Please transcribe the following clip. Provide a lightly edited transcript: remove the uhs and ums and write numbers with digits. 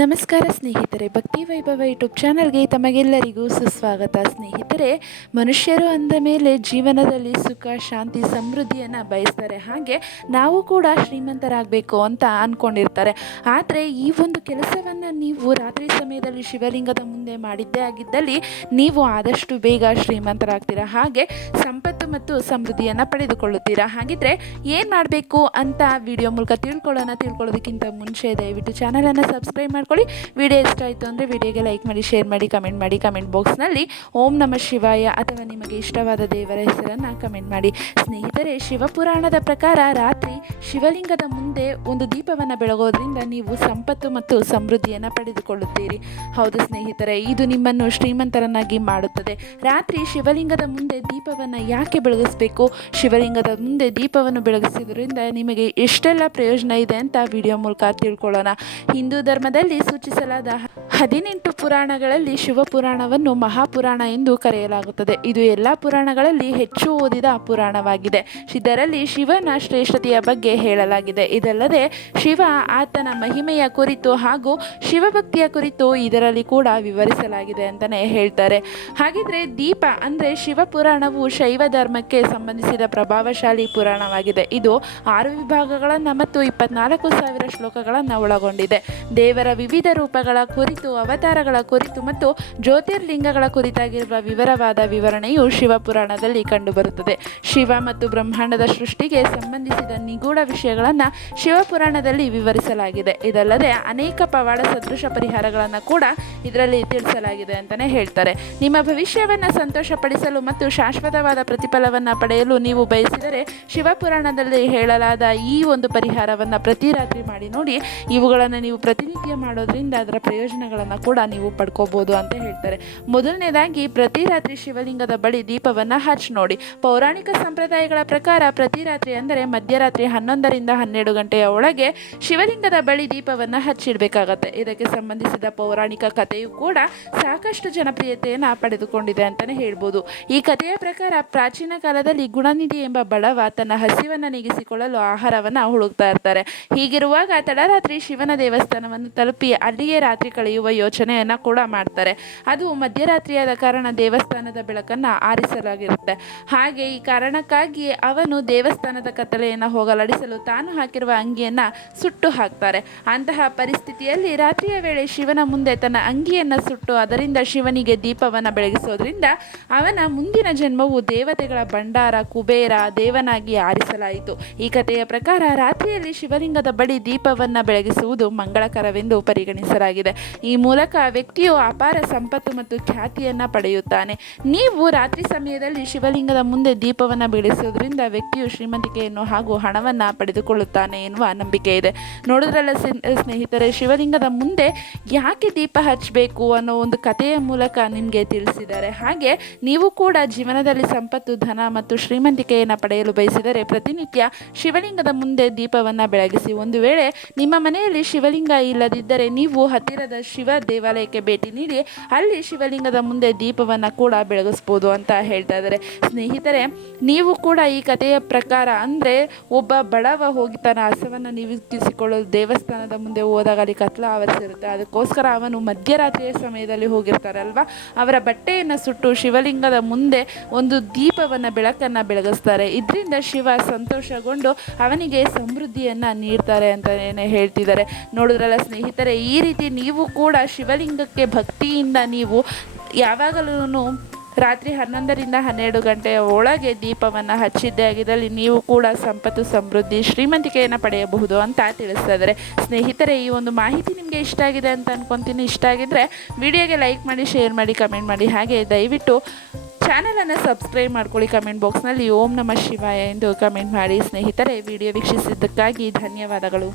ನಮಸ್ಕಾರ ಸ್ನೇಹಿತರೆ, ಭಕ್ತಿ ವೈಭವ ಯೂಟ್ಯೂಬ್ ಚಾನಲ್ಗೆ ತಮಗೆಲ್ಲರಿಗೂ ಸುಸ್ವಾಗತ. ಸ್ನೇಹಿತರೆ, ಮನುಷ್ಯರು ಅಂದ ಮೇಲೆ ಜೀವನದಲ್ಲಿ ಸುಖ, ಶಾಂತಿ, ಸಮೃದ್ಧಿಯನ್ನು ಬಯಸ್ತಾರೆ. ಹಾಗೆ ನಾವು ಕೂಡ ಶ್ರೀಮಂತರಾಗಬೇಕು ಅಂತ ಅಂದ್ಕೊಂಡಿರ್ತಾರೆ. ಆದರೆ ಈ ಒಂದು ಕೆಲಸವನ್ನು ನೀವು ರಾತ್ರಿ ಸಮಯದಲ್ಲಿ ಶಿವಲಿಂಗದ ಮುಂದೆ ಮಾಡಿದ್ದೇ ಆಗಿದ್ದಲ್ಲಿ ನೀವು ಆದಷ್ಟು ಬೇಗ ಶ್ರೀಮಂತರಾಗ್ತೀರಾ. ಹಾಗೆ ಸಂಪತ್ತು ಮತ್ತು ಸಮೃದ್ಧಿಯನ್ನು ಪಡೆದುಕೊಳ್ಳುತ್ತೀರಾ. ಹಾಗಿದ್ರೆ ಏನು ಮಾಡಬೇಕು ಅಂತ ವಿಡಿಯೋ ಮೂಲಕ ತಿಳ್ಕೊಳ್ಳೋದಕ್ಕಿಂತ ಮುಂಚೆ ದಯವಿಟ್ಟು ಚಾನಲನ್ನು ಸಬ್ಸ್ಕ್ರೈಬ್ ಮಾಡ್ಕೊಳ್ಳಿ. ವಿಡಿಯೋ ಇಷ್ಟ ಆಯಿತು ಅಂದರೆ ವಿಡಿಯೋಗೆ ಲೈಕ್ ಮಾಡಿ, ಶೇರ್ ಮಾಡಿ, ಕಮೆಂಟ್ ಬಾಕ್ಸ್ನಲ್ಲಿ ಓಂ ನಮಃ ಶಿವಾಯ ಅಥವಾ ನಿಮಗೆ ಇಷ್ಟವಾದ ದೇವರ ಹೆಸರನ್ನು ಕಮೆಂಟ್ ಮಾಡಿ. ಸ್ನೇಹಿತರೆ, ಶಿವಪುರಾಣದ ಪ್ರಕಾರ ರಾತ್ರಿ ಶಿವಲಿಂಗದ ಮುಂದೆ ಒಂದು ದೀಪವನ್ನು ಬೆಳಗೋದ್ರಿಂದ ನೀವು ಸಂಪತ್ತು ಮತ್ತು ಸಮೃದ್ಧಿಯನ್ನು ಪಡೆದುಕೊಳ್ಳುತ್ತೀರಿ. ಹೌದು ಸ್ನೇಹಿತರೆ, ಇದು ನಿಮ್ಮನ್ನು ಶ್ರೀಮಂತರನ್ನಾಗಿ ಮಾಡುತ್ತದೆ. ರಾತ್ರಿ ಶಿವಲಿಂಗದ ಮುಂದೆ ದೀಪವನ್ನು ಯಾಕೆ ಬೆಳಗಿಸಬೇಕು, ಶಿವಲಿಂಗದ ಮುಂದೆ ದೀಪವನ್ನು ಬೆಳಗಿಸುವುದರಿಂದ ನಿಮಗೆ ಎಷ್ಟೆಲ್ಲ ಪ್ರಯೋಜನ ಇದೆ ಅಂತ ವಿಡಿಯೋ ಮೂಲಕ ತಿಳ್ಕೊಳ್ಳೋಣ. ಹಿಂದೂ ಧರ್ಮದಲ್ಲಿ ಸೂಚಿಸಲಾದ 18 ಪುರಾಣಗಳಲ್ಲಿ ಶಿವಪುರಾಣವನ್ನು ಮಹಾಪುರಾಣ ಎಂದು ಕರೆಯಲಾಗುತ್ತದೆ. ಇದು ಎಲ್ಲ ಪುರಾಣಗಳಲ್ಲಿ ಹೆಚ್ಚು ಓದಿದ ಪುರಾಣವಾಗಿದೆ. ಇದರಲ್ಲಿ ಶಿವನ ಶ್ರೇಷ್ಠತೆಯ ಬಗ್ಗೆ ಹೇಳಲಾಗಿದೆ. ಇದಲ್ಲದೆ ಶಿವ, ಆತನ ಮಹಿಮೆಯ ಕುರಿತು ಹಾಗೂ ಶಿವಭಕ್ತಿಯ ಕುರಿತು ಇದರಲ್ಲಿ ಕೂಡ ವಿವರಿಸಲಾಗಿದೆ ಅಂತಲೇ ಹೇಳ್ತಾರೆ. ಹಾಗಿದ್ರೆ ದೀಪ ಅಂದರೆ ಶಿವಪುರಾಣವು ಶೈವ ಧರ್ಮಕ್ಕೆ ಸಂಬಂಧಿಸಿದ ಪ್ರಭಾವಶಾಲಿ ಪುರಾಣವಾಗಿದೆ. ಇದು 6 ವಿಭಾಗಗಳನ್ನು ಮತ್ತು 24,000 ಶ್ಲೋಕಗಳನ್ನು ಒಳಗೊಂಡಿದೆ. ದೇವರ ವಿವಿಧ ರೂಪಗಳ ಕುರಿತು, ಅವತಾರಗಳ ಕುರಿತು ಮತ್ತು ಜ್ಯೋತಿರ್ಲಿಂಗಗಳ ಕುರಿತಾಗಿರುವ ವಿವರವಾದ ವಿವರಣೆಯು ಶಿವಪುರಾಣದಲ್ಲಿ ಕಂಡುಬರುತ್ತದೆ. ಶಿವ ಮತ್ತು ಬ್ರಹ್ಮಾಂಡದ ಸೃಷ್ಟಿಗೆ ಸಂಬಂಧಿಸಿದ ನಿಗೂಢ ವಿಷಯಗಳನ್ನು ಶಿವಪುರಾಣದಲ್ಲಿ ವಿವರಿಸಲಾಗಿದೆ. ಇದಲ್ಲದೆ ಅನೇಕ ಪವಾಡ ಸದೃಶ ಪರಿಹಾರಗಳನ್ನು ಕೂಡ ಇದರಲ್ಲಿ ತಿಳಿಸಲಾಗಿದೆ ಅಂತಲೇ ಹೇಳ್ತಾರೆ. ನಿಮ್ಮ ಭವಿಷ್ಯವನ್ನು ಸಂತೋಷಪಡಿಸಲು ಮತ್ತು ಶಾಶ್ವತವಾದ ಪ್ರತಿಫಲವನ್ನು ಪಡೆಯಲು ನೀವು ಬಯಸಿದರೆ ಶಿವಪುರಾಣದಲ್ಲಿ ಹೇಳಲಾದ ಈ ಒಂದು ಪರಿಹಾರವನ್ನು ಪ್ರತಿ ರಾತ್ರಿ ಮಾಡಿ ನೋಡಿ. ಇವುಗಳನ್ನು ನೀವು ಪ್ರತಿನಿತ್ಯ ಮಾಡೋದ್ರಿಂದ ಅದರ ಪ್ರಯೋಜನಗಳನ್ನು ಕೂಡ ನೀವು ಪಡ್ಕೋಬಹುದು ಅಂತ ಹೇಳ್ತಾರೆ. ಮೊದಲನೇದಾಗಿ, ಪ್ರತಿ ರಾತ್ರಿ ಶಿವಲಿಂಗದ ಬಳಿ ದೀಪವನ್ನು ಹಚ್ಚಿ ನೋಡಿ. ಪೌರಾಣಿಕ ಸಂಪ್ರದಾಯಗಳ ಪ್ರಕಾರ ಪ್ರತಿ ರಾತ್ರಿ ಅಂದರೆ ಮಧ್ಯರಾತ್ರಿ 11ರಿಂದ 12 ಗಂಟೆಯ ಒಳಗೆ ಶಿವಲಿಂಗದ ಬಳಿ ದೀಪವನ್ನು ಹಚ್ಚಿಡಬೇಕಾಗತ್ತೆ. ಇದಕ್ಕೆ ಸಂಬಂಧಿಸಿದ ಪೌರಾಣಿಕ ಕಥೆಯು ಕೂಡ ಸಾಕಷ್ಟು ಜನಪ್ರಿಯತೆಯನ್ನು ಪಡೆದುಕೊಂಡಿದೆ ಅಂತಲೇ ಹೇಳ್ಬೋದು. ಈ ಕಥೆಯ ಪ್ರಕಾರ ಪ್ರಾಚೀನ ಕಾಲದಲ್ಲಿ ಗುಣನಿಧಿ ಎಂಬ ಬಡವ ತನ್ನ ಹಸಿವನ್ನು ನೀಗಿಸಿಕೊಳ್ಳಲು ಆಹಾರವನ್ನು ಹುಡುಕ್ತಾ ಇರ್ತಾರೆ. ಹೀಗಿರುವಾಗ ತಡರಾತ್ರಿ ಶಿವನ ದೇವಸ್ಥಾನವನ್ನು ತಲುಪಿ ಅಲ್ಲಿಯೇ ರಾತ್ರಿ ಕಳೆಯುವ ಯೋಚನೆಯನ್ನು ಕೂಡ ಮಾಡ್ತಾರೆ. ಅದು ಮಧ್ಯರಾತ್ರಿಯಾದ ಕಾರಣ ದೇವಸ್ಥಾನದ ಬೆಳಕನ್ನು ಆರಿಸಲಾಗಿರುತ್ತೆ. ಹಾಗೆ ಈ ಕಾರಣಕ್ಕಾಗಿ ಅವನು ದೇವಸ್ಥಾನದ ಕತ್ತಲೆಯನ್ನು ಹೋಗಲಾಡಿಸಲು ತಾನು ಹಾಕಿರುವ ಅಂಗಿಯನ್ನು ಸುಟ್ಟು ಹಾಕ್ತಾರೆ. ಅಂತಹ ಪರಿಸ್ಥಿತಿಯಲ್ಲಿ ರಾತ್ರಿಯ ವೇಳೆ ಶಿವನ ಮುಂದೆ ತನ್ನ ಅಂಗಿಯನ್ನು ಸುಟ್ಟು ಅದರಿಂದ ಶಿವನಿಗೆ ದೀಪವನ್ನು ಬೆಳಗಿಸೋದ್ರಿಂದ ಅವನ ಮುಂದಿನ ಜನ್ಮವು ದೇವತೆಗಳ ಭಂಡಾರ ಕುಬೇರ ದೇವನಾಗಿ ಆರಿಸಲಾಯಿತು. ಈ ಕಥೆಯ ಪ್ರಕಾರ ರಾತ್ರಿಯಲ್ಲಿ ಶಿವಲಿಂಗದ ಬಳಿ ದೀಪವನ್ನು ಬೆಳಗಿಸುವುದು ಮಂಗಳಕರವೆಂದು ಪರಿಗಣಿಸಲಾಗಿದೆ. ಈ ಮೂಲಕ ವ್ಯಕ್ತಿಯು ಅಪಾರ ಸಂಪತ್ತು ಮತ್ತು ಖ್ಯಾತಿಯನ್ನು ಪಡೆಯುತ್ತಾನೆ. ನೀವು ರಾತ್ರಿ ಸಮಯದಲ್ಲಿ ಶಿವಲಿಂಗದ ಮುಂದೆ ದೀಪವನ್ನು ಬೆಳಗಿಸುವುದರಿಂದ ವ್ಯಕ್ತಿಯು ಶ್ರೀಮಂತಿಕೆಯನ್ನು ಹಾಗೂ ಹಣವನ್ನು ಪಡೆದುಕೊಳ್ಳುತ್ತಾನೆ ಎನ್ನುವ ನಂಬಿಕೆ ಇದೆ. ನೋಡಿದ್ರಲ್ಲ ಸ್ನೇಹಿತರೆ, ಶಿವಲಿಂಗದ ಮುಂದೆ ಯಾಕೆ ದೀಪ ಹಚ್ಚಬೇಕು ಅನ್ನೋ ಒಂದು ಕಥೆಯ ಮೂಲಕ ನಿಮಗೆ ತಿಳಿಸಿದ್ದಾರೆ. ಹಾಗೆ ನೀವು ಕೂಡ ಜೀವನದಲ್ಲಿ ಸಂಪತ್ತು, ಧನ ಮತ್ತು ಶ್ರೀಮಂತಿಕೆಯನ್ನು ಪಡೆಯಲು ಬಯಸಿದರೆ ಪ್ರತಿನಿತ್ಯ ಶಿವಲಿಂಗದ ಮುಂದೆ ದೀಪವನ್ನು ಬೆಳಗಿಸಿ. ಒಂದು ವೇಳೆ ನಿಮ್ಮ ಮನೆಯಲ್ಲಿ ಶಿವಲಿಂಗ ಇಲ್ಲದಿದ್ದರೆ ನೀವು ಹತ್ತಿರದ ಶಿವ ದೇವಾಲಯಕ್ಕೆ ಭೇಟಿ ನೀಡಿ ಅಲ್ಲಿ ಶಿವಲಿಂಗದ ಮುಂದೆ ದೀಪವನ್ನು ಕೂಡ ಬೆಳಗಿಸ್ಬೋದು ಅಂತ ಹೇಳ್ತಾ ಇದ್ದಾರೆ. ಸ್ನೇಹಿತರೆ, ನೀವು ಕೂಡ ಈ ಕಥೆಯ ಪ್ರಕಾರ ಅಂದರೆ ಒಬ್ಬ ಬಡವ ಹೋಗಿ ತನ್ನ ಹಸವನ್ನು ನೀಗಿಸಿಕೊಳ್ಳಲು ದೇವಸ್ಥಾನದ ಮುಂದೆ ಹೋದಾಗ ಅಲ್ಲಿ ಕತ್ಲ ಆವರಿಸಿರುತ್ತೆ. ಅದಕ್ಕೋಸ್ಕರ ಅವನು ಮಧ್ಯರಾತ್ರಿಯ ಸಮಯದಲ್ಲಿ ಹೋಗಿರ್ತಾರಲ್ವ, ಅವರ ಬಟ್ಟೆಯನ್ನು ಸುಟ್ಟು ಶಿವಲಿಂಗದ ಮುಂದೆ ಒಂದು ದೀಪವನ್ನು ಬೆಳಕನ್ನು ಬೆಳಗಿಸ್ತಾರೆ. ಇದರಿಂದ ಶಿವ ಸಂತೋಷಗೊಂಡು ಅವನಿಗೆ ಸಮೃದ್ಧಿಯನ್ನು ನೀಡ್ತಾರೆ ಅಂತಲೇ ಹೇಳ್ತಿದ್ದಾರೆ. ನೋಡಿದ್ರಲ್ಲ ಸ್ನೇಹಿತರೆ, ಈ ರೀತಿ ನೀವು ಕೂಡ ಶಿವಲಿಂಗಕ್ಕೆ ಭಕ್ತಿಯಿಂದ ನೀವು ಯಾವಾಗಲೂ ರಾತ್ರಿ 11ರಿಂದ 12 ಗಂಟೆಯ ಒಳಗೆ ದೀಪವನ್ನು ಹಚ್ಚಿದ್ದೇ ಆಗಿದ್ದಲ್ಲಿ ನೀವು ಕೂಡ ಸಂಪತ್ತು, ಸಮೃದ್ಧಿ, ಶ್ರೀಮಂತಿಕೆಯನ್ನು ಪಡೆಯಬಹುದು ಅಂತ ತಿಳಿಸ್ತಾ ಇದ್ದಾರೆ. ಸ್ನೇಹಿತರೆ, ಈ ಒಂದು ಮಾಹಿತಿ ನಿಮಗೆ ಇಷ್ಟ ಆಗಿದೆ ಅಂತ ಅನ್ಕೊತೀನಿ. ಇಷ್ಟ ಆಗಿದ್ದರೆ ವಿಡಿಯೋಗೆ ಲೈಕ್ ಮಾಡಿ, ಶೇರ್ ಮಾಡಿ, ಕಮೆಂಟ್ ಮಾಡಿ. ಹಾಗೆ ದಯವಿಟ್ಟು ಚಾನಲನ್ನು ಸಬ್ಸ್ಕ್ರೈಬ್ ಮಾಡ್ಕೊಳ್ಳಿ. ಕಮೆಂಟ್ ಬಾಕ್ಸ್ನಲ್ಲಿ ಓಂ ನಮಃ ಶಿವಾಯ ಎಂದು ಕಮೆಂಟ್ ಮಾಡಿ. ಸ್ನೇಹಿತರೆ, ವಿಡಿಯೋ ವೀಕ್ಷಿಸಿದ್ದಕ್ಕಾಗಿ ಧನ್ಯವಾದಗಳು.